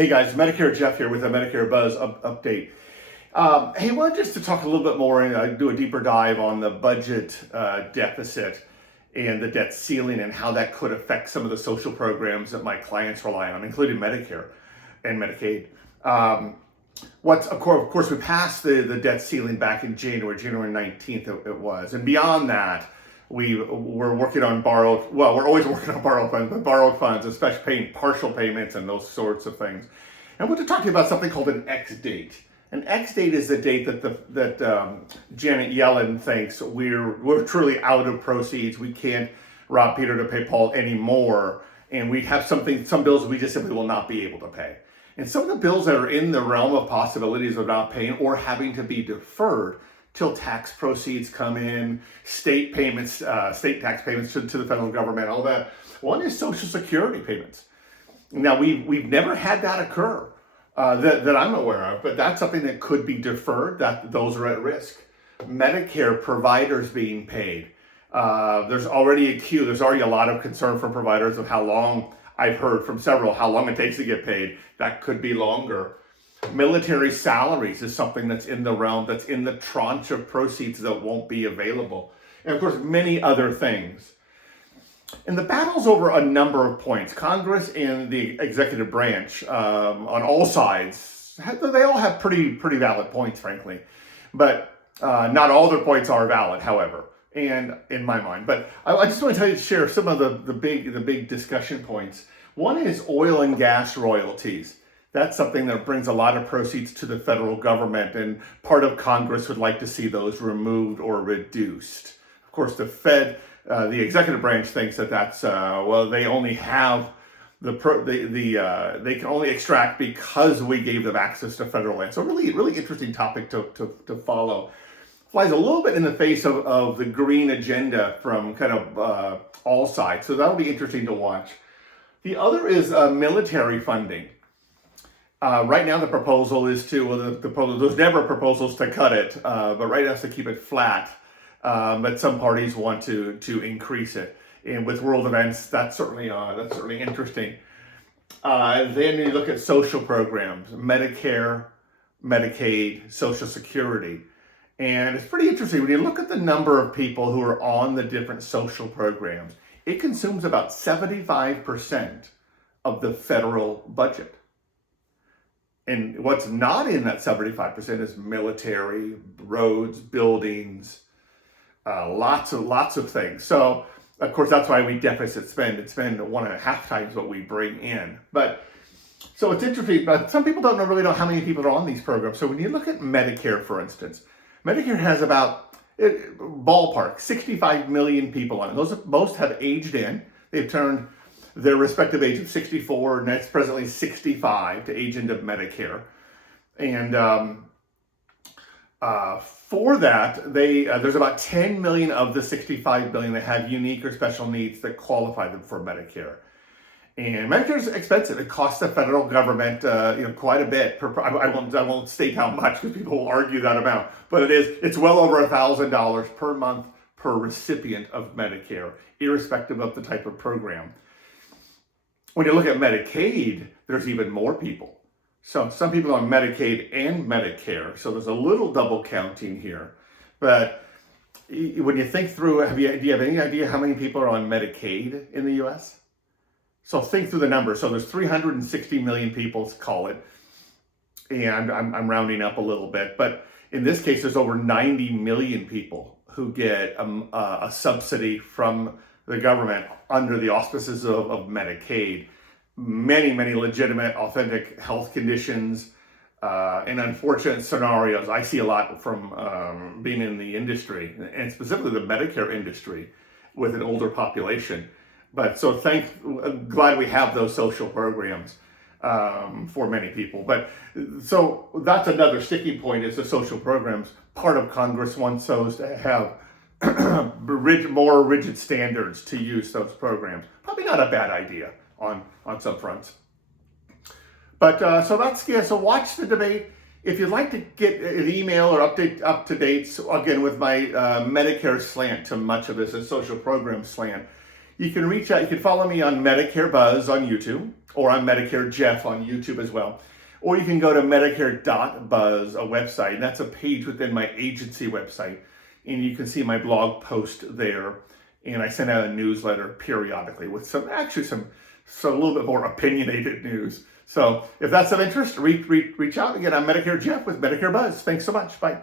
Hey guys, Medicare Jeff here with a Medicare Buzz update. Hey, wanted just to talk a little bit more and do a deeper dive on the budget deficit and the debt ceiling and how that could affect some of the social programs that my clients rely on, including Medicare and Medicaid. Of course, we passed the debt ceiling back in January 19th it was. And beyond that, we're working on we're always working on borrowed funds, especially paying partial payments and those sorts of things. And I want to talk to you about something called an X date. An X date is the date that Janet Yellen thinks we're truly out of proceeds. We can't rob Peter to pay Paul anymore, and we have some bills we just simply will not be able to pay. And some of the bills that are in the realm of possibilities of not paying or having to be deferred till tax proceeds come in, state tax payments to the federal government, all that. One is Social Security payments. Now, we've never had that occur that I'm aware of, but that's something that could be deferred, that those are at risk. Medicare providers being paid. There's already a queue. There's already a lot of concern from providers of how long, I've heard from several, how long it takes to get paid. That could be longer. Military salaries is something that's in the realm, that's in the tranche of proceeds that won't be available. And of course, many other things. And the battle's over a number of points. Congress and the executive branch on all sides, they all have pretty valid points, frankly. But not all their points are valid, however, and in my mind. But I just want to share some of the big discussion points. One is oil and gas royalties. That's something that brings a lot of proceeds to the federal government, and part of Congress would like to see those removed or reduced. Of course, the executive branch thinks that's they only have they can only extract because we gave them access to federal land. So really interesting topic to follow. Flies a little bit in the face of the green agenda from kind of all sides. So that'll be interesting to watch. The other is military funding. Right now, the proposal is there's never proposals to cut it, but right now it's to keep it flat. But some parties want to increase it. And with world events, that's certainly interesting. Then you look at social programs, Medicare, Medicaid, Social Security. And it's pretty interesting. When you look at the number of people who are on the different social programs, it consumes about 75% of the federal budget. And what's not in that 75% is military, roads, buildings, lots of things. So, of course, that's why we deficit spend. It's spend 1.5 times what we bring in. But so it's interesting, but some people really know how many people are on these programs. So when you look at Medicare, for instance, Medicare has about, ballpark, 65 million people on it. Most have aged in. They've turned their respective age of 64, and that's presently 65 to age into Medicare. And for that, there's about 10 million of the 65 million that have unique or special needs that qualify them for Medicare. And Medicare is expensive. It costs the federal government, quite a bit. I won't state how much because people will argue that amount, but it's well over $1,000 per month per recipient of Medicare, irrespective of the type of program. When you look at Medicaid, there's even more people. So some people on Medicaid and Medicare. So there's a little double counting here. But when you think through, do you have any idea how many people are on Medicaid in the U.S.? So think through the numbers. So there's 360 million people, call it. And I'm rounding up a little bit. But in this case, there's over 90 million people who get a subsidy from the government under the auspices of Medicaid. Many legitimate, authentic health conditions and unfortunate scenarios. I see a lot from being in the industry, and specifically the Medicare industry with an older population. But so glad we have those social programs for many people. But so that's another sticking point is the social programs. Part of Congress wants those to have more rigid standards to use those programs. Probably not a bad idea on some fronts. But so watch the debate. If you'd like to get an email or up to dates, again with my Medicare slant to much of this, a social program slant, you can reach out. You can follow me on Medicare Buzz on YouTube, or on Medicare Jeff on YouTube as well. Or you can go to Medicare.buzz, a website, and that's a page within my agency website. And you can see my blog post there. And I send out a newsletter periodically with some a little bit more opinionated news. So if that's of interest, reach out. Again, I'm Medicare Jeff with Medicare Buzz. Thanks so much. Bye.